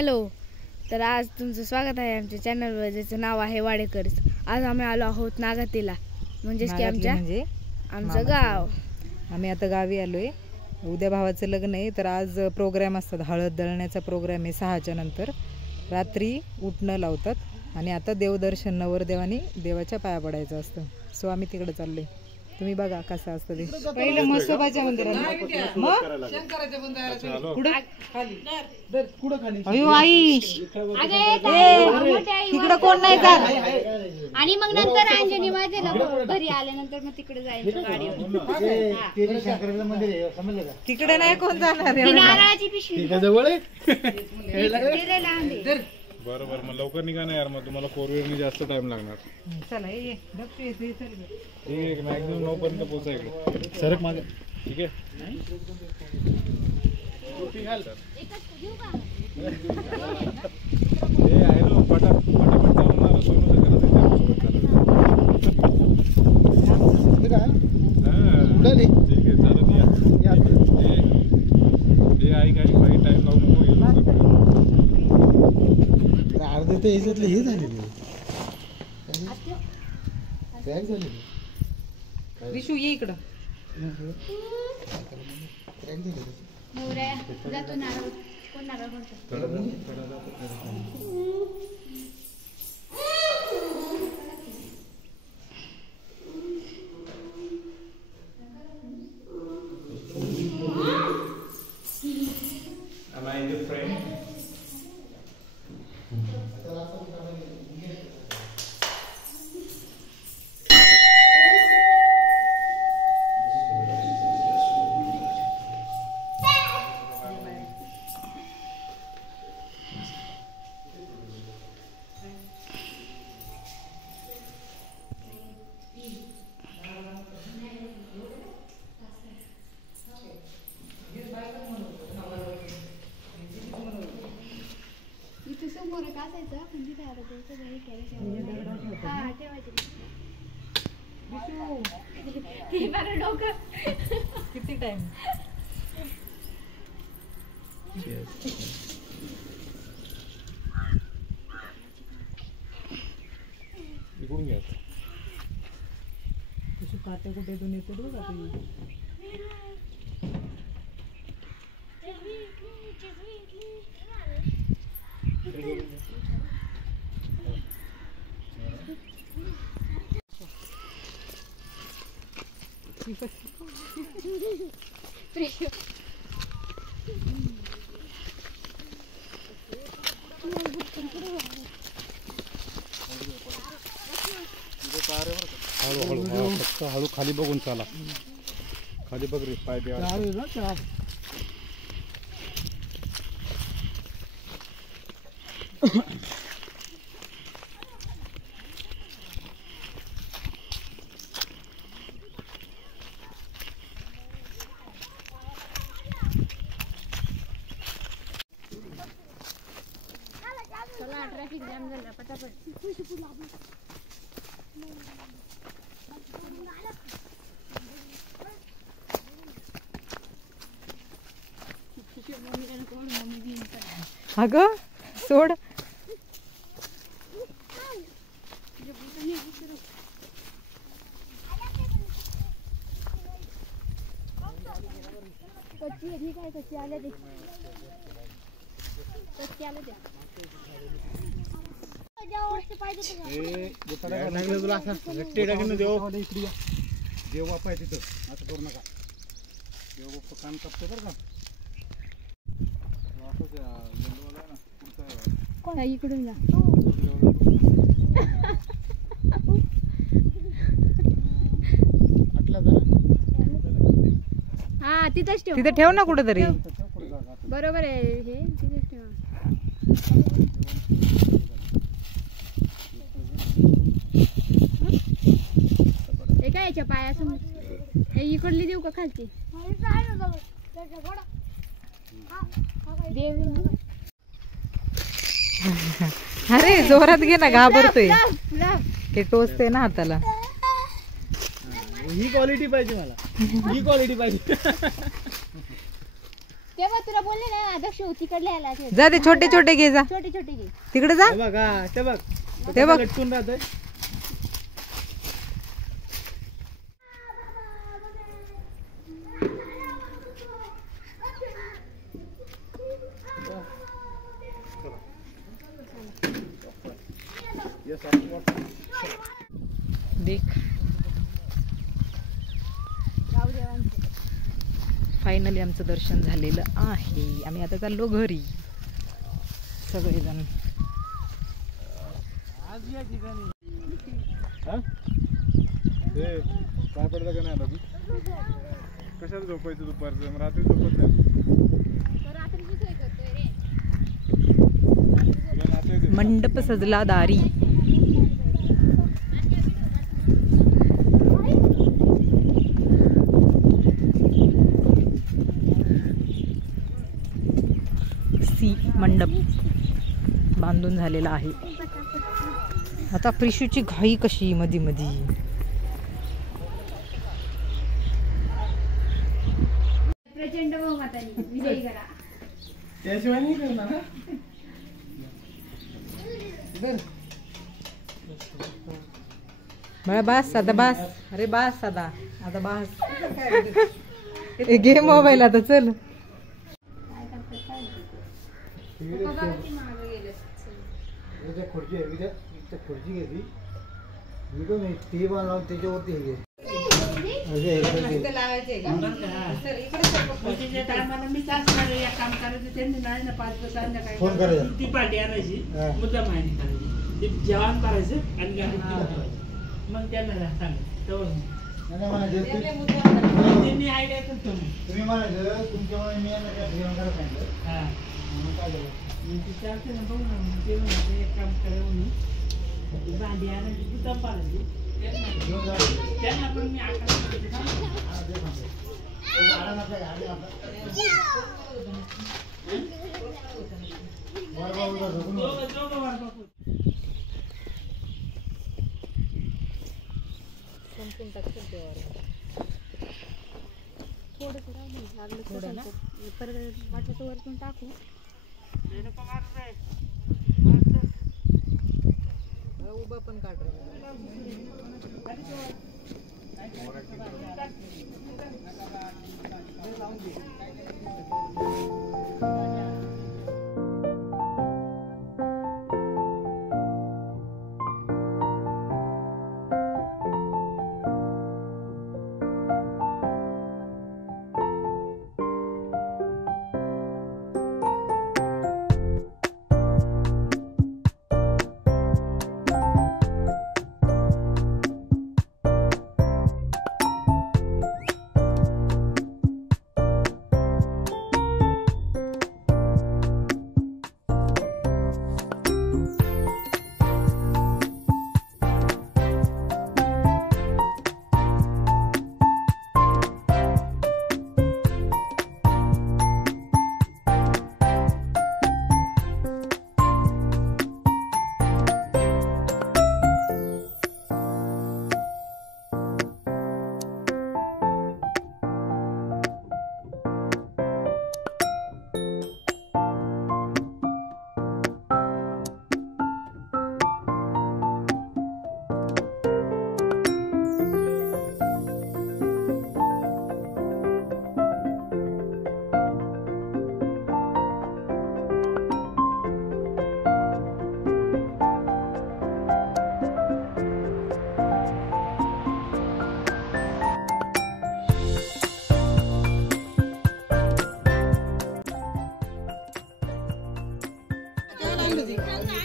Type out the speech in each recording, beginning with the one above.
Hello, तर आज तुमचं स्वागत आहे आमच्या चॅनलवर, ज्याचं नाव आहे वाडेकरच. आज आम्ही आलो आहोत नागातीला, म्हणजेच की आमचं गाव. आम्ही आता गावी आलोय. उद्या भावाचं लग्न आहे, तर आज प्रोग्राम असतात. हळद दळण्याचा प्रोग्राम आहे 6च्या नंतर. रात्री उठणं लावतात आणि आता देवदर्शन, नवरदेवानी देवाच्या पाया पडायचं असतं. सो आम्ही तिकडे चाललोय. तुम्ही बघा कसं असतं ते. पहिलं म्हसोबाच्या मंदिरात, अयो आई तिकडं कोण नाही जात. आणि मग नंतर अंजनी माझ्या घरी आल्यानंतर मग तिकडे जायचं गाडीवर. तिकडे नाही कोण जाणार. नारळाची पिशवी बरोबर. मग लवकर निघा ना यार, मग तुम्हाला 4 व्हीलरने जास्त टाइम लागणार. चला ये ठीक आहे, मॅक्झिमम 9 पर्यंत पोहोचायचं. सरक मागे. ठीक आहे. हे आहे ना पटापट चालवणार सोनूचं ठीक आहे, चालत या. हे आई काही काही टाइम लावू नको. अर्धे तर याच्यातले हे झालेले विशू ये इकडं. जातो नारळ, कोण नारळ म्हणतो. किती टाइम इकडून घ्या. तशी काटे कुठे दोन येते बघा तुम्ही. हळू फक्त हळू खाली बघून चाला. खाली बघ रे, पाय द्या. ट्रॅफिक जाम झाला पटापट. अगं सोड. कच्ची काय कच्ची आल्या ते कच्ची आल्या त्या देव बाप्पा आहे तिथं. असं करू नका. देव बाप्पा कान कापतो बरं का. इकडून जा. हा तिथंच ठेव. तिथे ठेव ना कुठेतरी. बरोबर आहे, हे तिथेच ठेवा. हे काय याच्या पायासमोर इकडली देऊ का खालची. अरे जोरात घे ना, घाबरतोय. ते टोचते ना हाताला. ही क्वालिटी पाहिजे मला. ही क्वालिटी पाहिजे. तेव्हा तुला बोलले ना दक्ष तिकडले आला जा ते छोटे छोटे घे जा छोटे छोटे घे तिकडे जा ते बघ देख फायनली आमचं दर्शन झालेलं आहे. आम्ही आता चाललो घरी सगळेजण. काय पडलं का नाही कशाला झोपायचं दुपारचं रात्री झोपत नाही. मंडप सजला दारी. मंडप बांधून झालेला आहे. आता प्रिशूची घाई कशी मधी मधी. प्रचंड बहुमताने विजयी करा. त्याशिवाय नाही करणार. मला बास आता बास. अरे बास आता आता बास. घे मोबाईल आता चल. खुर्ची खुर्ची घेतली मी तो नाही ते लावून त्याच्यावरती हे फोन करायचं ती पार्टी आणायची मुद्दा माहिती करायची जेवण करायचं आणि मग त्यांना सांगायचं आयडिया करतो तुम्ही म्हणायचं तुमच्यामुळे मी जेवण करायला सांगितलं चालते ना बघू ना ते म्हणायचं एक काम करा म्हणून भांडी आणायची ती तपारायची त्यांना पण मी वाटलं वरतून टाकू. उभं पण काढ.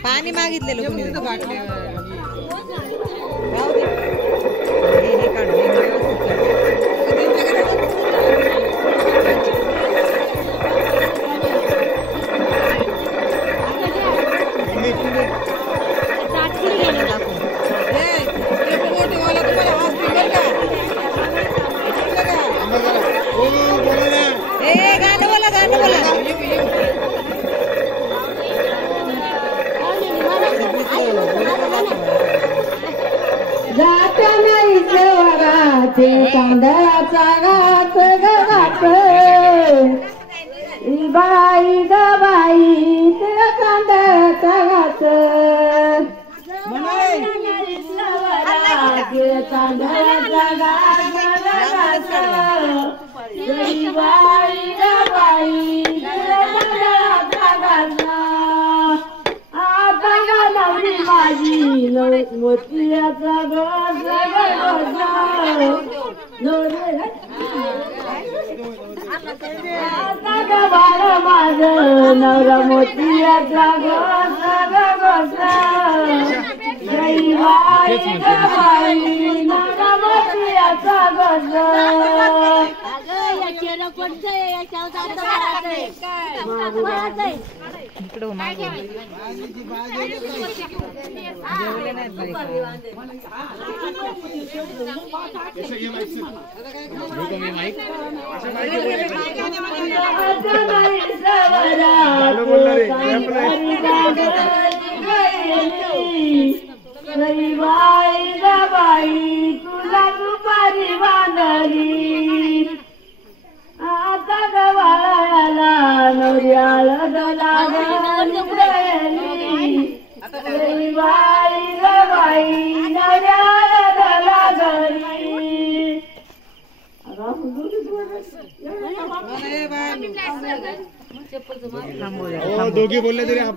पाणी मागितलेलं कोणी हे काढ गाणं बोला गाणं बोला. जाता नाही जेवाचे तांदळाचा घात गगात बाई ग बाई तिला तांदळाचा घास तांदळाचा घास गई बाई ग बाई तिला तांदळाचा घास आता ग नवरी माझी मोतियाचा घास आता बाळ माझं नवरा मोतियाचा घोस गई बाई ग बाई नवरा मोतियाचा घोस इकडं मागे जेवले नाहीत गई बाई ग बाई तुला दुपारी बांधली आता गवाळाला नवऱ्याला गई बाई ग बाई नवऱ्याला घरी दोघी बोलले तरी